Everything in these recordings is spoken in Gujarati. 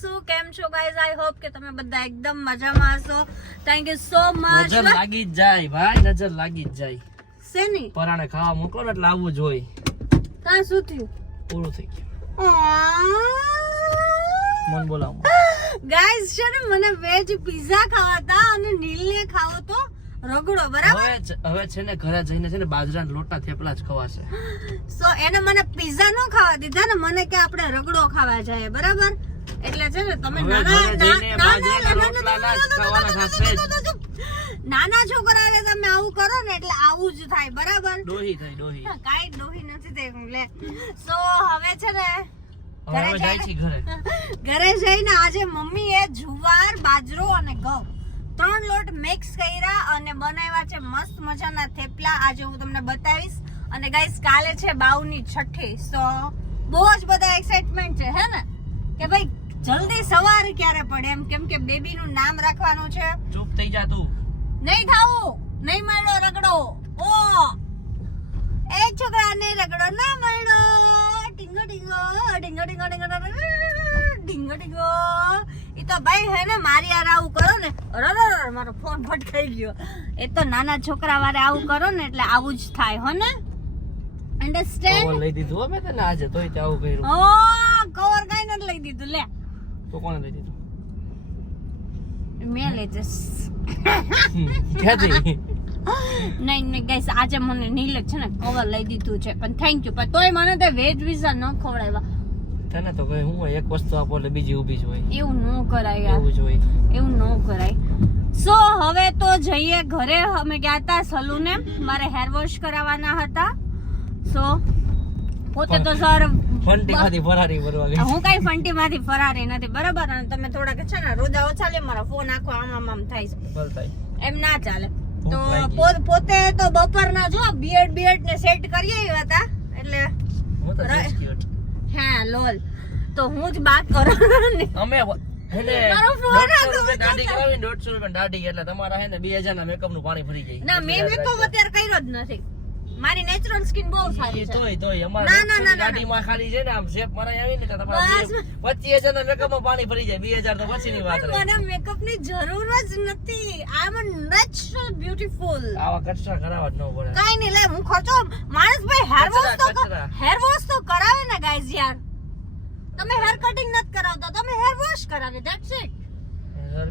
શું? કેમ છો ગાઈઝ આઈ હોપ કે તમે બધા એકદમ મજામાં હશો. થેન્ક યુ સો મચ નજર લાગી જ જાય ભાઈ નજર લાગી જ જાય. શેની? પરાણે ખાવા મોકલો ને એટલે આવવું જ કા શું થયું? પૂરું થઈ ગયું. મન બોલાવો. ગાઈઝ છે ને મને વેજ પિઝા ખાવા હતા અને નીલને ખાવો તો રગડો બરાબર? હવે હવે છે ને ઘરે જઈને છે ને બાજરાના લોટના થેપલા જ ખવાશે. સો એને મને પિઝા નો ખાવા દીધા ને મને કે આપણે રગડો ખાવા જાય બરાબર? એટલે છે ને તમે નાના છોકરાને તમે આવું કરો ને એટલે આવું જ થાય બરાબર ડોહી થઈ ડોહી કાઈ ડોહી નથી લે સો હવે છે ને ઘરે ઘરે જઈને આજે મમ્મીએ જુવાર બાજરો અને ઘઉં ત્રણ લોટ મિક્સ કર્યા અને બનાવ્યા છે મસ્ત મજાના થેપલા આજે હું તમને બતાવીશ અને ગાઈસ કાલે છે બાઉની છઠ્ઠી સો બહુ જ બધા એક્સાઇટમેન્ટ છે હે ને કે ભાઈ સવાર ક્યારે પડે? એમ કેમ કે બેબીનું નામ રાખવાનું છે. ચૂપ થઈ જા તું. નહીં થાવું નહીં મળ્યો રગડો. ઓ! એ છોકરાને રગડો ના મળ્યો. ટીંગો ટીંગો ટીંગો ટીંગો ટીંગો ટીંગો ટીંગો એ તો ભાઈ હે ને મારી યાર આવું કરો ને. રર મારો ફોન ભટકાઈ ગયો. એ તો નાના છોકરા વારે આવું કરો ને એટલે આવું જ થાય હો ને? અન્ડરસ્ટેન્ડ લઈ દીધું અમે તને આજે તોય તે આવું કર્યું. ઓ કવર કાઈ નથી લઈ દીધું લે. તો કોણે લઈ દીધું મેં લઈ જઈશ ક્યાંથી? નહીં નહીં ગાઈસ આજે મને નીલે છે ને કવર લઈ દીધું છે. પણ થેન્ક યુ પણ તોય મને તે વેજ વિઝા ન ખવડાવ્યા. તને તો કઈ હું એક વસ્તુ આપો એટલે બીજી ઊભી જ હોય. એવું ન કરાય એવું જ હોય. એવું ન કરાય. સો હવે તો જઈએ ઘરે. અમે ગયા હતા સલૂને. મારે હેર વોશ કરાવવાના હતા. સો પોતે તો સર ફંટી માંથી ફરારી ભરવા ગઈ. હું કઈ ફંટી માંથી ફરારી નથી બરાબર? અને તમે થોડાક છે ને રોજા ઓછા લે મારા ફોન આખો આમ આમ આમ થાય છે. બોલ થાય. એમ ના ચાલે. તો પોતે તો બપોરના જો બીએડ બીએડ ને સેટ કરી આવ્યા હતા એટલે હું તો રાય. હા લોલ તો હું જ બાત કરો અમે દાઢી એટલે તમારા હે ને બે હજાર ના મેકઅપનું પાણી ભરી જાય. ના મેં મેકઅપ અત્યારે કર્યો જ નથી. મારી નેચરલ સ્કિન બહુ સારી છે. તોય તોય અમારે ના, ના, ના, દાઢીમાં ખાલી છે ને આમ શેપ મરાઈ આવી ને તો તમારા બસ. બે- પચીસ હજાર ના મેકઅપમાં પાણી ભરી જાય બે હજાર તો પછી ની વાત રહી. મને મેકઅપની જરૂર જ નથી. આઈ એમ નેચરલ બ્યુટીફુલ આવા કચરા કરાવવા જ ન પડે. કાઈ નહીં લે હું ખર્ચો માણસ ભાઈ હેર વોશ તો. હેર વોશ તો કરાવે ને ગાઈઝ યાર. તમે હેર કટિંગ નથી કરાવતા તમે હેર વોશ કરાવે ધેટ્સ ઇટ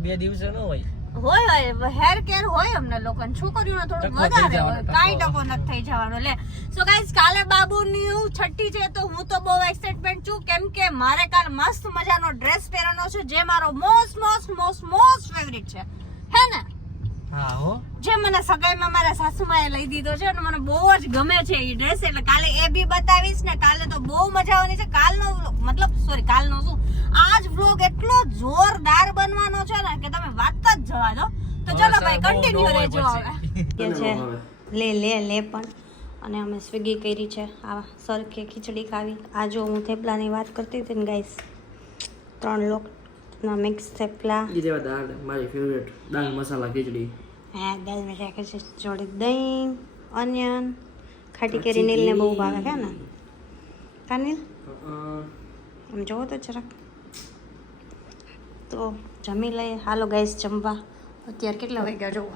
બે દિવસે ન હોય. હોય હોય હેર કેર હોય અમને લોકોને. છોકરીઓને થોડું વધારે હોય. કાંઈ ટકો નથી થઈ જવાનો લે. સો ગાઈઝ કાલે બાબુની છઠ્ઠી છે તો હું તો બહુ એક્સાઇટમેન્ટ છું કેમ કે મારે કાલ મસ્ત મજાનો ડ્રેસ પહેરવાનો છે જે મારો most most most most favourite છે. હે ને? હા હો. જે મને સગાઈમાં મારા સાસુમાએ લઈ દીધો છે અને મને બહુ જ ગમે છે એ ડ્રેસ એટલે કાલે એ બી બતાવીશ ને કાલે તો બહુ મજા આવવાની છે. કાલનો મતલબ સોરી કાલનો શું? આજ વ્લોગ એટલો જોરદાર બનવાનો છે ને કે તમે વાત જ જવા દો. તો ચલો ભાઈ કન્ટિન્યુ ન રહેજો હવે. કે છે? લે લે લે પણ. અને અમે સ્વિગી કરી છે. આ સરખે ખીચડી ખાવી. આ જો હું થેપલાની વાત કરતી હતી ને ગાઈસ ત્રણ લોકના મિક્સ થેપલા. જેવા દાળ મારી ફેવરેટ દાળ મસાલા ખીચડી. હા દાલ મેં રાખે છે જોડે દહીં ઓનિયન ખાટી કેરી નીલને બહુ ભાવે છે ને? કા નીલ? આમ જોવો તો જરાક. તો જમી લઈએ. હાલો ગાઈસ જમવા. અત્યારે કેટલા વાગ્યા જોવો?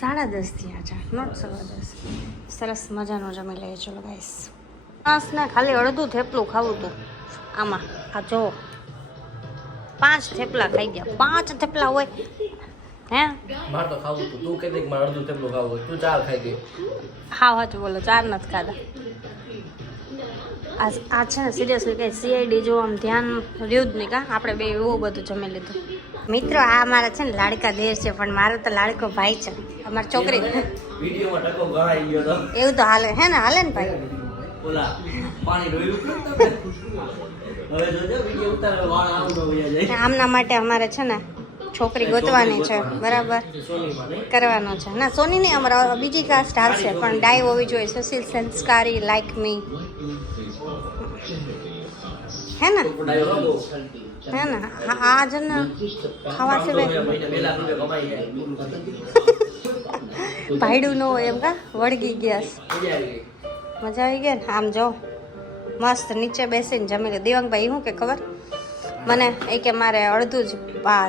સાડા દસ થયા છે. નોટ સવા દસ. સરસ મજાનો જમી લઈએ. ચલો ગાઈસ બસ ને ખાલી અડધું થેપલું ખાવું હતું આમાં આ જો પાંચ થેપલા ખાઈ ગયા. પાંચ થેપલા હોય. હે? માર તો ખાવું તું તું કઈ માર અડધું તેટલું ખાવું હોય. તું ચાર ખાઈ ગયો હા હા બોલો. ચાર નથી ખાધા. આ આ છે ને સિરિયસલી કે સીઆઈડી જો આમ ધ્યાન રહ્યું જ નહીં કા? આપણે બે એવું બધું જમી લીધું. મિત્રો આ મારા છે ને લાડકા દેર છે પણ મારો તો લાડકો ભાઈ છે. અમારી છોકરી. એવું તો હાલે. હે ને હાલે ને ભાઈ? પાણી આમના માટે અમારે છે ને છોકરી ગોતવાની છે બરાબર? કરવાનો છે. ના સોની નહીં અમારા બીજી કાસ્ટ હાલશે પણ ડાય હોવી જોઈએ. સુશીલ સંસ્કારી લાઈક મી હે ને? હે ને? આ જ ને ખાવા સિવાય. ભાઈડું ન હોય એમ કા? વળગી ગયા મજા આવી ગઈ ને? આમ જો. મસ્ત નીચે બેસીને જમી લે. દેવાંગભાઈ શું કે ખબર? મને એ કે મારે અડધું જ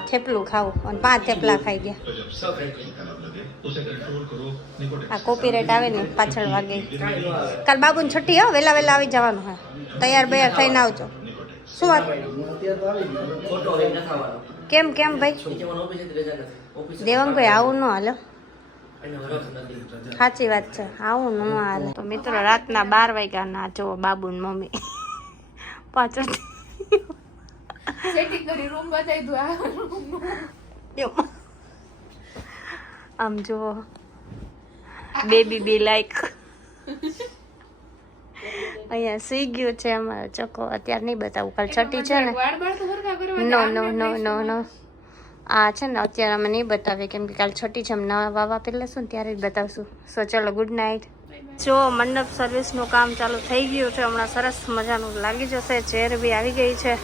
થેપલું ખાવું અને પાંચ થેપલા ખાઈ ગયા. આ કોપીરાઇટ આવે ને પાછળ વાગે. કાલ બાબુની છઠ્ઠી હો વહેલા વહેલા આવી જવાનું હે તૈયાર બૈયાર થઈને આવજો. શું વાત? કેમ કેમ ભાઈ? દેવાંગભાઈ આવું ન હાલો. સાચી વાત છે. આવું ન હાલે. તો મિત્રો રાતના બાર વાગ્યાના જો બાબુ ને. મમ્મી. એવું. આમ જો બેબી બી લાઈક અહીંયા સુઈ ગયું છે અમારો ચોકો. અત્યારે નહીં બતાવું કાલ છઠ્ઠી છે ને. નો નો નો નો નો આ છે ને, અત્યારે અમે નહીં બતાવીએ, કેમ કે કાલે છઠ્ઠી નવા વાવા પહેલા શું ત્યારે જ બતાવશું. સો ચલો ગુડ નાઇટ જો, મંડપ સર્વિસનું કામ ચાલુ થઈ ગયું છે, હમણાં સરસ મજાનું લાગી જશે ચેર બી આવી ગઈ છે.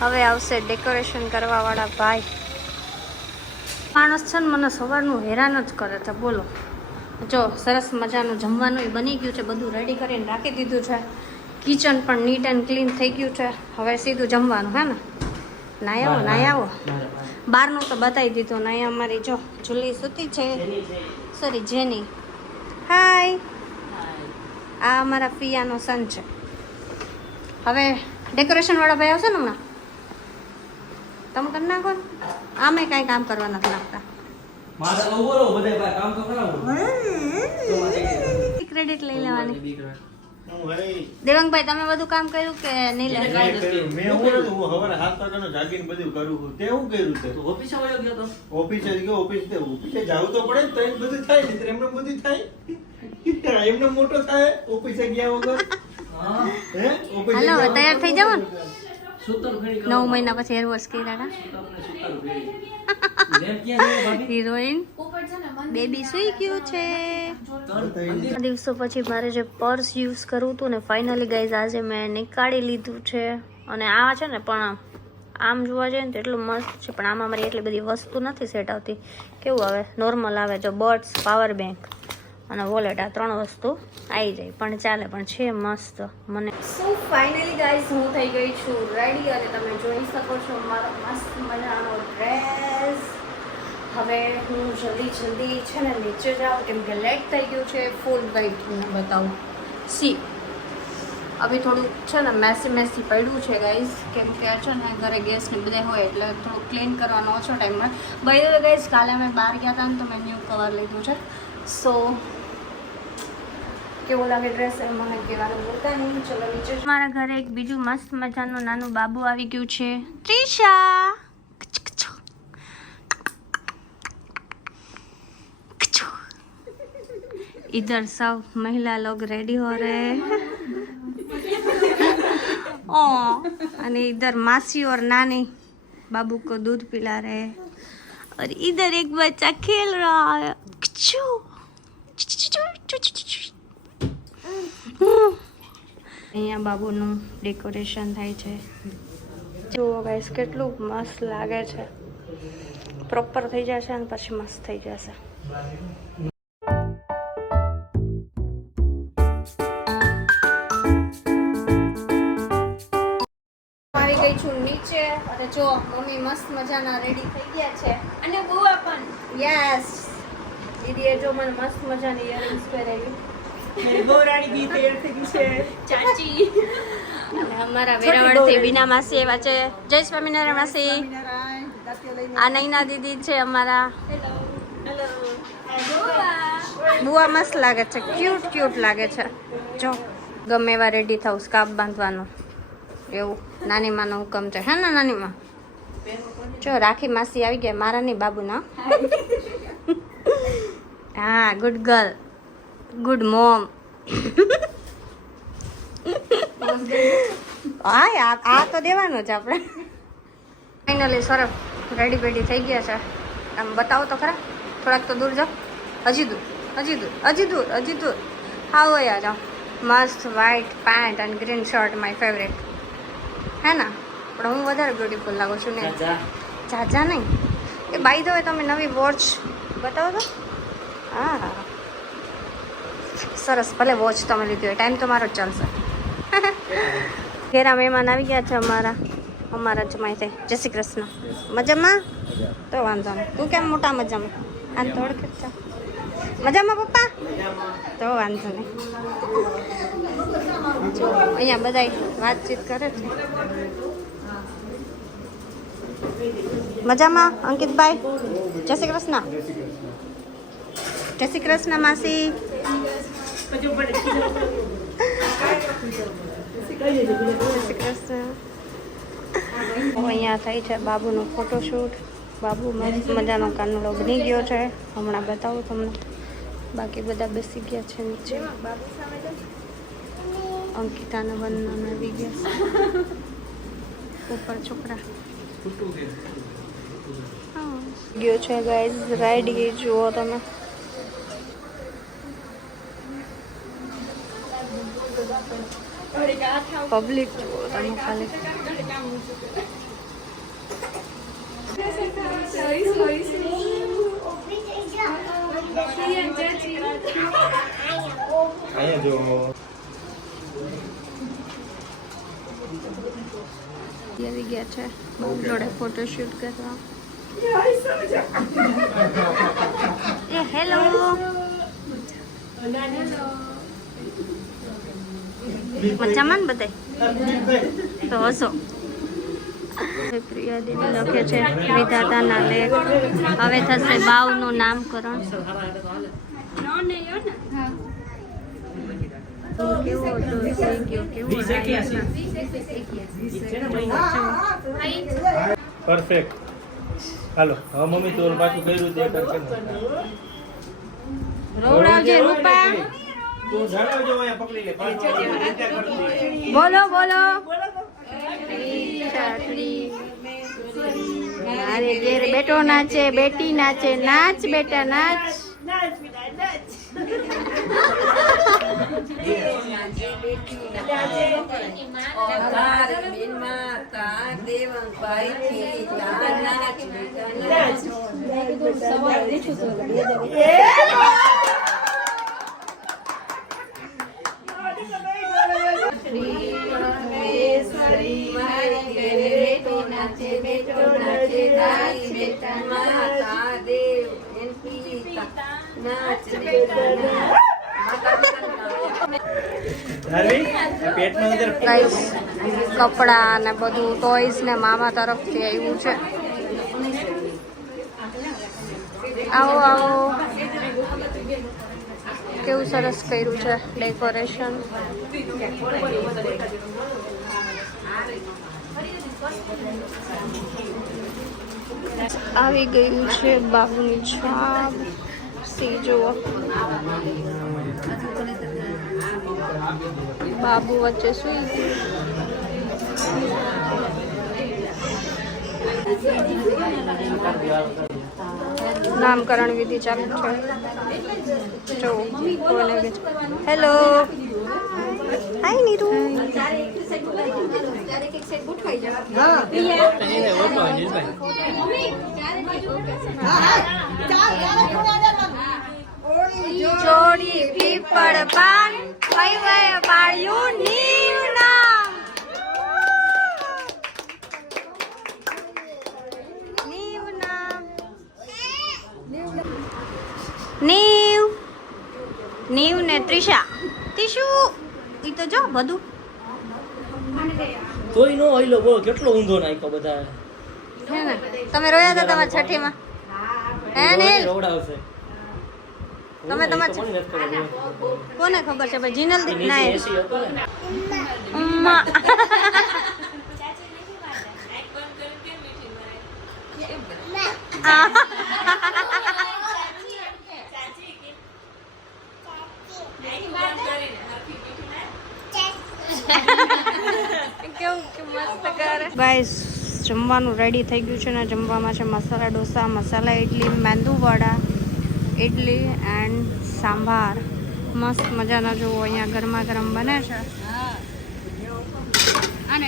હવે આવશે ડેકોરેશન કરવાવાળા ભાઈ. માણસ છે ને મને સવારનું હેરાન જ કરે છે, બોલો. જો, સરસ મજાનું જમવાનું બની ગયું છે, બધું રેડી કરીને રાખી દીધું છે. કિચન પણ નીટ એન્ડ ક્લીન થઈ ગયું છે, હવે સીધું જમવાનું, હે ને? નાય આવો નાય આવો બહારનું તો બતાવી દીધું ને અહીંયા અમારી જો જુલી સૂતી છે. સોરી જેની. હાય આ અમારા પિયાનો સન છે. હવે ડેકોરેશન વાળા ભાઈ આવશે ને હમણાં? તમે કરી નાખો આમે કાંઈ કામ કરવા નથી લાગતા. ક્રેડિટ લઈ લેવાની. દેવાંગભાઈ તમે બધું કામ કર્યું કે નહીં લે કાંઈ મેં કર્યું. મેં હું હું સવારે હાથ વાગ્યાનો જાગીને બધું કરું છું. તે હું કર્યું છે? ઓફિસ ઓફિસે વયો ગયો તો ઓફિસે જ ગયો, ઓફિસ તે ઓફિસે જાવ તો પડે તો એમ બધું થાય નહીં. એમને બધું થાય એમને મોટો થાય ઓફિસે ગયા વગર હા હે ઓફિસે હેલો તૈયાર થઈ જાવ ને? નવ મહિના પછી હેર વોશ કર્યા હતા હિરોઈન. બેબી સુઈ ગયું છે. દિવસો પછી મારે જે પર્સ યુઝ કરવું હતું ને ફાઇનલી ગાઈઝ આજે મેં નીકાળી લીધું છે. અને આ છે ને પણ આમ જોવા જઈએ ને તો એટલું મસ્ત છે પણ આમાં મારી એટલી બધી વસ્તુ નથી સેટ આવતી. કેવું આવે? નોર્મલ આવે જો બર્ડ્સ પાવર બેંક અને વોલેટ આ ત્રણ વસ્તુ આવી જાય. પણ ચાલે, પણ છે મસ્ત. મને સો ફાઇનલી ગાઈઝ હું થઈ ગઈ છું. રેડી અને તમે જોઈ શકો છો મારો મસ્ત મજાનો ડ્રેસ હવે હું જલ્દી જલ્દી છે ને નીચે જાઉં. કેમ કે લેટ થઈ ગયું છે. ફૂલ વાઇટ તમને બતાવું. સી હવે થોડું છે ને મેસી મેસી પડ્યું છે ગાઈઝ કેમ કે છે ને ઘરે ગેસ ને બધે હોય, એટલે થોડું ક્લીન કરવાનો ઓછો ટાઈમ મળે. બાય ધ ગાઈઝ કાલે અમે બહાર ગયા હતા ને તો મેં ન્યૂ કવર લીધું છે. સો કેવું લાગે ડ્રેસ એ મને કહેવાનું ભૂલતા નહીં ચલો નીચે મારા ઘરે એક બીજું મસ્ત મજાનું નાનું બાબુ આવી ગયું છે ત્રિશા इधर सब महिला लोग रेडी हो रहे हैं ओ અને इधर मासी और नानी बाबू को दूध पिला रहे हैं और इधर एक बच्चा खेल रहा है खिचू। અહીંયા બાબુનું ડેકોરેશન થાય છે. જુઓ ગાઈસ કેટલું મસ્ત લાગે છે. પ્રોપર થઈ જશે અને પછી મસ્ત થઈ જશે. આવી ગઈ છું નીચે અને જો મમ્મી મસ્ત મજાના રેડી થઈ ગયા છે. અને બોવા પણ. યસ દીદીએ જો મને મસ્ત મજાની ઇયરિંગ્સ પહેરાવી. ચાચી. અને અમારા વેરાવળથી બીના માસી એવા છે. જય સ્વામિનારાયણ માસી. આ નૈના દીદી છે અમારા. બુઆ મસ્ત લાગે છે. ક્યુટ ક્યુટ લાગે છે. જો ગમે એવા રેડી થાવ સ્કાર્ફ બાંધવાનું. એવું નાની માનો હુકમ છે. હે ને નાની માં જો રાખી માસી આવી ગયા. મારા નહીં બાબુના. હા ગુડ ગર્લ ગુડ મોમ હા આ તો દેવાનો જ આપણે. ફાઇનલી સરસ રેડી બેડી થઈ ગયા છે. આમ બતાવો તો ખરા. થોડાક તો દૂર જાઓ. હજી દૂર હજી દૂર હજી દૂર હજી દૂર. હા યાર જાઓ. મસ્ત white pant and green shirt my favourite હે ને? પણ હું વધારે બ્યુટીફુલ લાગુ છું ને. જાજા. નહીં. એ બાઈ દો તમે નવી વોચ બતાવો તો. હા. સરસ, ભલે વોચ તમે લીધી હોય. ટાઈમ તો મારો જ ચાલશે. ઘેરા મહેમાન આવી ગયા છે અમારા. અમારા જમાઈ થાય જય શ્રી કૃષ્ણ. મજામાં? તો વાંધો નહીં. તું કેમ મોટા મજામાં? આમ ઓળખે જ છે. મજામાં પપ્પા? તો વાંધો નહીં. અહીંયા બધા વાતચીત કરે છે. મજામાં, અંકિતભાઈ? જય શ્રી કૃષ્ણ. જય શ્રી કૃષ્ણ, માસી. અહીંયા થાય છે બાબુનો ફોટોશૂટ બાબુ મસ્ત મજાનો કાનુડો બની ગયો છે. હમણાં બતાવું તમને. બાકી બધા બેસી ગયા છે નીચે. અંકિતાના વનના આવી ગયા ઉપર છોકરા. ગયો છે ગાઈઝ રાઈડ જુઓ તમે. પબ્લિક જુઓ તમે ખાલી. આવી ગયા છે. બાબુ જોડે ફોટોશૂટ કરવા. એ હેલો મજામાં ને તો હશો પ્રિયા દીદી લખે છે વિધાતાના લેખ હવે થશે બાવનું નામકરણ. કેવો હતો? ગયો કેવો પરફેક્ટ હાલો હવે મમ્મી તો પાછું કર્યું તે કરશે રોવડાવજે રૂપા. બોલો બોલો. મારે ઘેર બેટો નાચે બેટી નાચે નાચ બેટા નાચ. ધાર્મિક, આ પેટમાં અંદર ગાઈસ કપડા ને બધું ટોયસ ને મામા તરફથી આવ્યું છે આવો આવો કેવું સરસ કર્યું છે ડેકોરેશન? આવી ગયું છે બાબુની છાપ. સી, જુઓ. બાબુ વચ્ચે સુઈ ગયું. નામકરણ વિધિ ચાલુ છે. જો હેલો. હાય નીરુ. જોડી પીપળ પાન વૈવય પાળ્યું નીવ નામ નીવ નામ નીવ નીવ ને ત્રિષા તીશુ ઈ તો જો બધું તોય નો હઈલો બોલો કેટલો ઊંધો નાખ્યો બધા હે ને? તમે રોયા હતા તમારા છઠ્ઠીમાં? હે ને? રોડાવશે તમે તમાર કોને ખબર? છે? ભાઈ જીનલ એ દી નીચે ના. ગાઈસ જમવાનું રેડી થઈ ગયું છે ને જમવામાં છે મસાલા ઢોસા મસાલા ઇડલી મેંદુવડા ઇડલી એન્ડ સાંભાર. મસ્ત મજાના જુઓ, અહીંયા ગરમા ગરમ બને છે.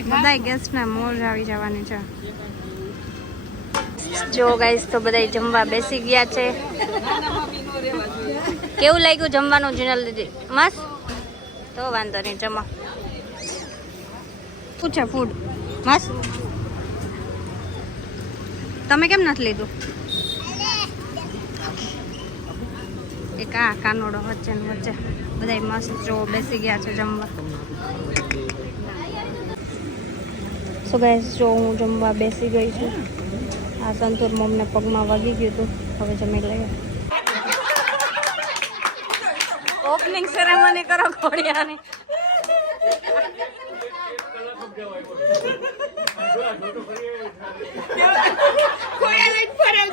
બધાય ગેસ્ટને મોજ આવી જવાની છે. જો ગાઈસ તો બધાય જમવા બેસી ગયા છે. કેવું લાગ્યું જમવાનું જીનલ દીદી મસ્ત? તો વાંધો નહીં, જમા. શું છે ફૂડ મસ્ત તમે કેમ નથી લીધું? એક આ કાનોડો વચ્ચે ને વચ્ચે. બધા મસ્ત જો બેસી ગયા છે જમવા. સો ગાઈસ જો હું જમવા બેસી ગઈ છું. આ સંતુર મમને પગમાં વાગી ગયું હતું. હવે જમી લઈએ. ઓપનિંગ સેરેમની કરો, ઘોડિયાની. કોઈ લઈને ફરેલ